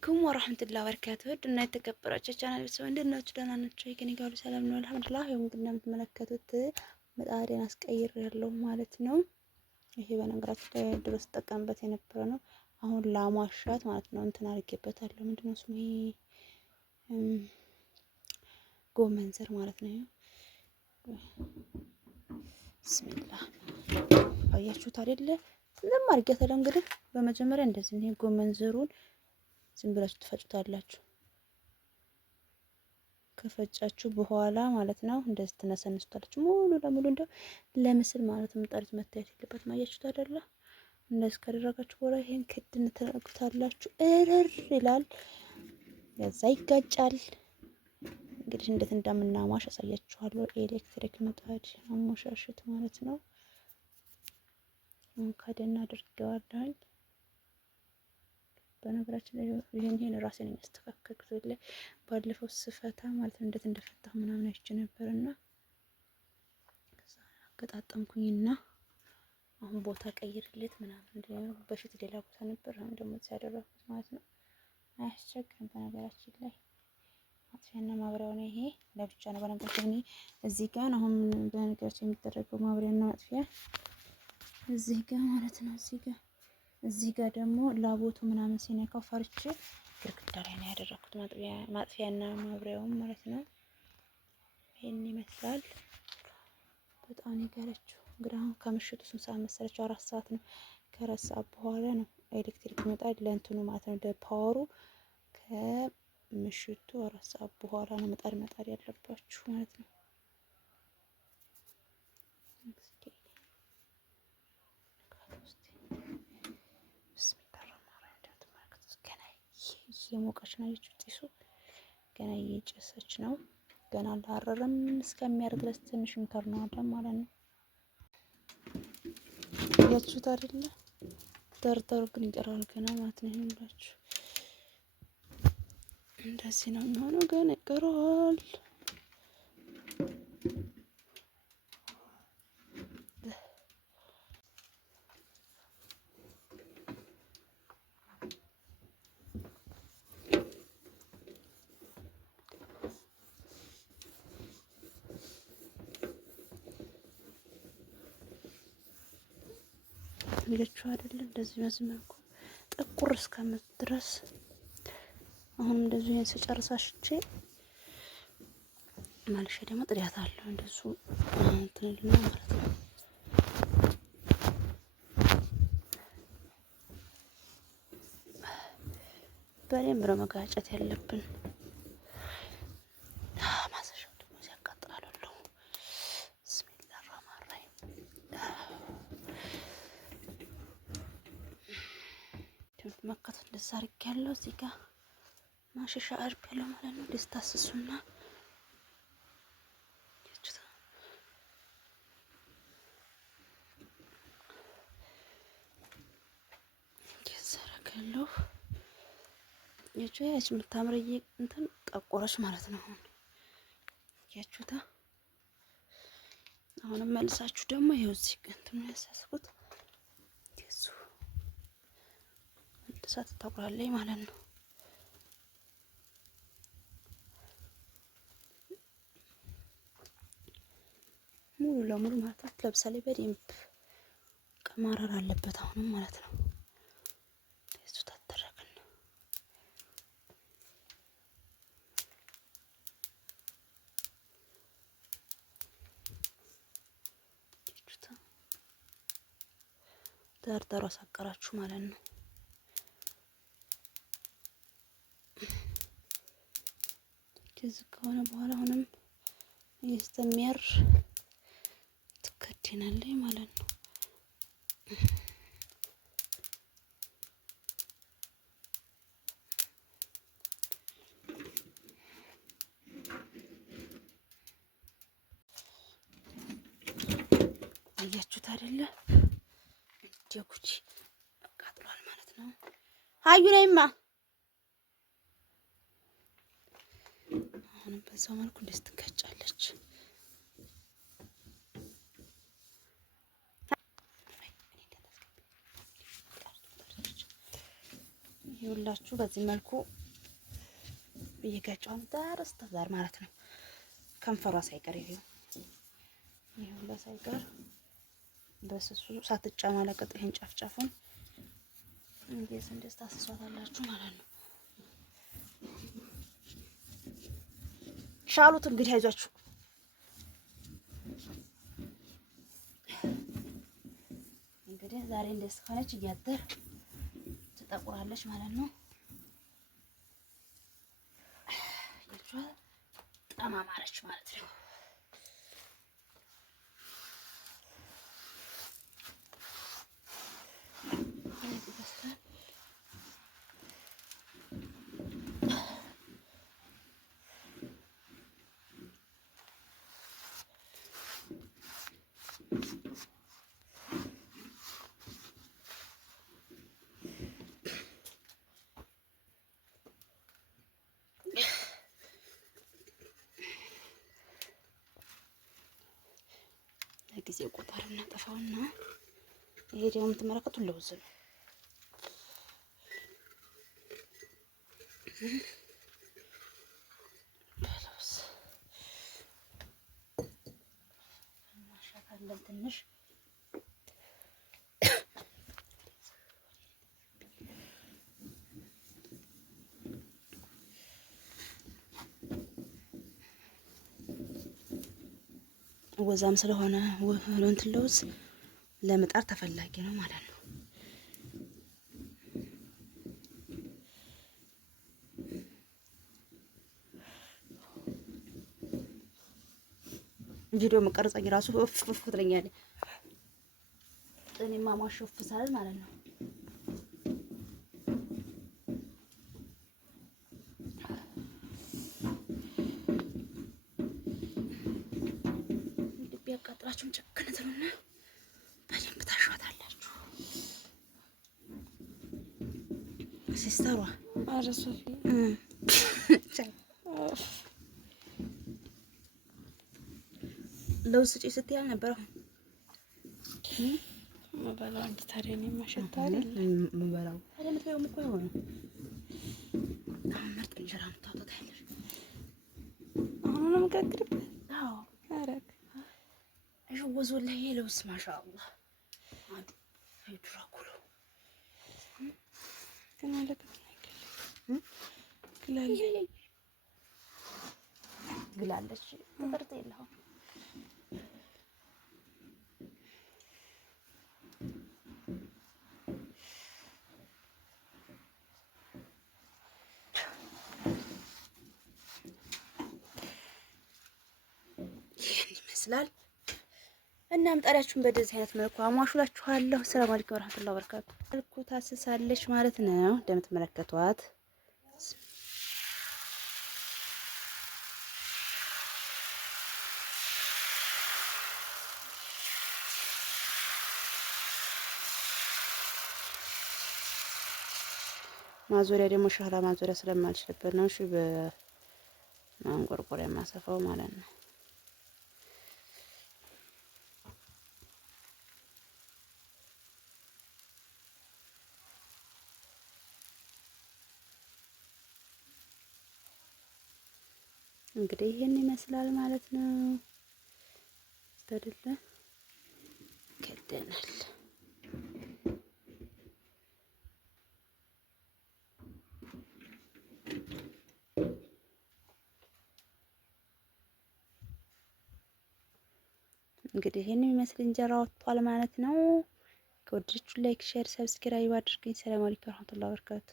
አለይኩም ወራህመቱላሂ ወበረካቱህ እና የተከበራችሁ ቻናል ቤተሰብ እንደምን ናችሁ? ደህና ናችሁ? ከኔ ጋር ሰላም ነው አልሐምዱሊላህ። ያው እንግዲህ እንደምትመለከቱት ምጣዴን አስቀይሬያለሁ ማለት ነው። ይሄ በነገራችን ላይ ድሮ ስጠቀምበት የነበረ ነው። አሁን ላሟሻት ማለት ነው እንትን አድርጌበታለሁ። ምንድነው ስሙ? ጎመን ዘር ማለት ነው። ቢስሚላህ አያችሁት አይደለ? ዝም አድርጌታለሁ። እንግዲህ በመጀመሪያ እንደዚህ ነው ጎመን ዘሩን ዝም ብላችሁ ትፈጩታላችሁ። ከፈጫችሁ በኋላ ማለት ነው እንደዚህ ትነሰንሱታላችሁ ሙሉ ለሙሉ እንደው ለምስል ማለት ነው። ምጣድ መታየት የለበትም። አያችሁት አይደለ? እንደዚህ ካደረጋችሁ በኋላ ይሄን ክድን ትነግሩታላችሁ። እርር ይላል፣ ያዛ ይጋጫል። እንግዲህ እንዴት እንደምናሟሽ አሳያችኋለሁ። ኤሌክትሪክ ምጣድ አሞሻሽት ማለት ነው። ከደና አድርጌዋለሁ። በነገራችን ላይ ይሄን ራሴ ነኝ ያስተካከልኩት። ባለፈው ስፈታ ማለት ነው እንዴት እንደፈታሁ ምናምን አይቼ ነበርና ከዛ አገጣጠምኩኝና አሁን ቦታ ቀይርለት ምናምን በፊት ሌላ ቦታ ነበር፣ አሁን ደግሞ እዚህ ያደረኩት ማለት ነው። አያስቸግርም። በነገራችን ላይ ማጥፊያና ማብሪያው ነው። ይሄ ለብቻ ነው። በነገራችን ላይ እዚህ ጋር አሁን በነገራችን የሚደረገው ማብሪያና ማጥፊያ እዚህ ጋር ማለት ነው። እዚህ ጋር ደግሞ ላቦቱ ምናምን ሲነካው ፈርቼ ግድግዳ ላይ ነው ያደረኩት። ማጥፊያና ማብሪያውም ማለት ነው። ይሄን ይመስላል። በጣም ይገረችው። እንግዲህ አሁን ከምሽቱ 3 ሰዓት መሰለችው፣ 4 ሰዓት ነው። ከ4 ሰዓት በኋላ ነው ኤሌክትሪክ ምጣድ ለእንትኑ ማለት ነው ለፓወሩ ከምሽቱ 4 ሰዓት በኋላ ነው ምጣድ ያለባችሁ ማለት ነው። የሞቀች ነው ጢሱ ገና እየጨሰች ነው። ገና አላረረም። እስከሚያርግ ድረስ ትንሽ እንከርነዋለን ማለት ነው። ያችሁት አይደለ? ተርተሩ ግን ይቀራል ገና ማለት ነው። ይሄንላችሁ እንደዚህ ነው የሚሆነው። ገና ይቀራል። ልጆቹ አይደለም እንደዚህ በዚህ መልኩ ጥቁር እስከምት ድረስ አሁን እንደዚህ ይሄን ስጨርሳሽቼ ማለሽ ደግሞ ጥሪያት አለው እንደሱ እንትንልና ማለት ነው። በደንብ ነው መጋጨት ያለብን። ማሰሻው ደግሞ ሲያቃጥላል ሁሉ ቢስሚላህ ራህማን ራሂም። መከት እንደዛ አድርጌያለሁ። እዚህ ጋር ማሸሻ አድርጌያለሁ ማለት ነው። ደስታስሱና እየዘረጋለሁ። ያቺ የምታምረዬ እንትን ጠቆረች ማለት ነው። አሁን ያችሁታ። አሁንም መልሳችሁ ደግሞ ይኸው እዚህ እንትን ያሳስኩት እሱ እሳት ታቁራለች ማለት ነው። ሙሉ ለሙሉ ማለት ለምሳሌ በደንብ ቀማረር አለበት አሁንም ማለት ነው። እሱ ታደረገን ዳርዳሩ አሳቀራችሁ ማለት ነው። ከዚህ ከሆነ በኋላ አሁንም እየስተሚያር ትከደናለች ማለት ነው። አያችሁት አይደለ? ደጉጂ አቃጥሏል ማለት ነው። አዩ ነይማ። አሁንም በዛው መልኩ እንደዚህ ትጋጫለች። ይኸውላችሁ በዚህ መልኩ እየጋጫውን ዳር እስከ ዳር ማለት ነው። ከንፈሯ ሳይቀር ይኸውላ ሳይቀር በስሱ ሳትጨማለቅ ይሄን ጫፍጫፉን እንደዚህ ታስሷታላችሁ ማለት ነው። ሻሉት እንግዲህ አይዟችሁ። እንግዲህ ዛሬ እንደዚህ ከሆነች እያደር ትጠቁራለች ማለት ነው። በጣም አማረች ማለት ነው። ለጊዜው ቆጣሪ እናጠፋውና ይሄ ደግሞ የምትመለከቱት ለውዝ ነው። በለውዝ እናሻታለን ትንሽ ወዛም ስለሆነ እንትን ለውዝ ለምጣድ ተፈላጊ ነው ማለት ነው። ቪዲዮ መቀረጸኝ ራሱ ፍፍፍ ትለኛለች። እኔማ ማሾፍ ሳል ማለት ነው። ያቃጥላችሁን ጨክን ትሉና በደንብ ታሿታላችሁ። ሲስተሯ አረሶፊ ለውዝ ስጪ ስትይ አልነበረም መበላው እንጂ ታዲያ እኔ ማሸታ አይደለም መበላው ታዲያ የምትበይውም እኮ የሆነ አሁን ምርጥ እንጀራ የምታወጣት ያለሽ አሁን ነው የምጋግርበት። አዎ አረግ ወዝ ወላሂ ለውዝ ማሻአላህ አዱ አይድራኩሉ ግን አለበት ግላለች ተፈርተ የለው ይሄን ይመስላል። እና ምጣዳችሁን በደዚህ አይነት መልኩ አሟሹላችኋለሁ። ሰላም አለይኩም ወራህመቱላሂ ወበረካቱ። መልኩ ታስሳለች ማለት ነው እንደምትመለከቷት። ማዞሪያ ደግሞ ሻላ ማዞሪያ ስለማልችልበት ነው። እሺ በማንቆርቆሪያ ማሰፋው ማለት ነው። እንግዲህ ይሄን ይመስላል ማለት ነው። በደለ ከደናል። እንግዲህ ይሄን የሚመስል እንጀራ ወጥቷል ማለት ነው። ከወደዳችሁ ላይክ፣ ሼር፣ ሰብስክራይብ አድርጉኝ። ሰላም አለይኩም ወራህመቱላሂ ወበረካቱ።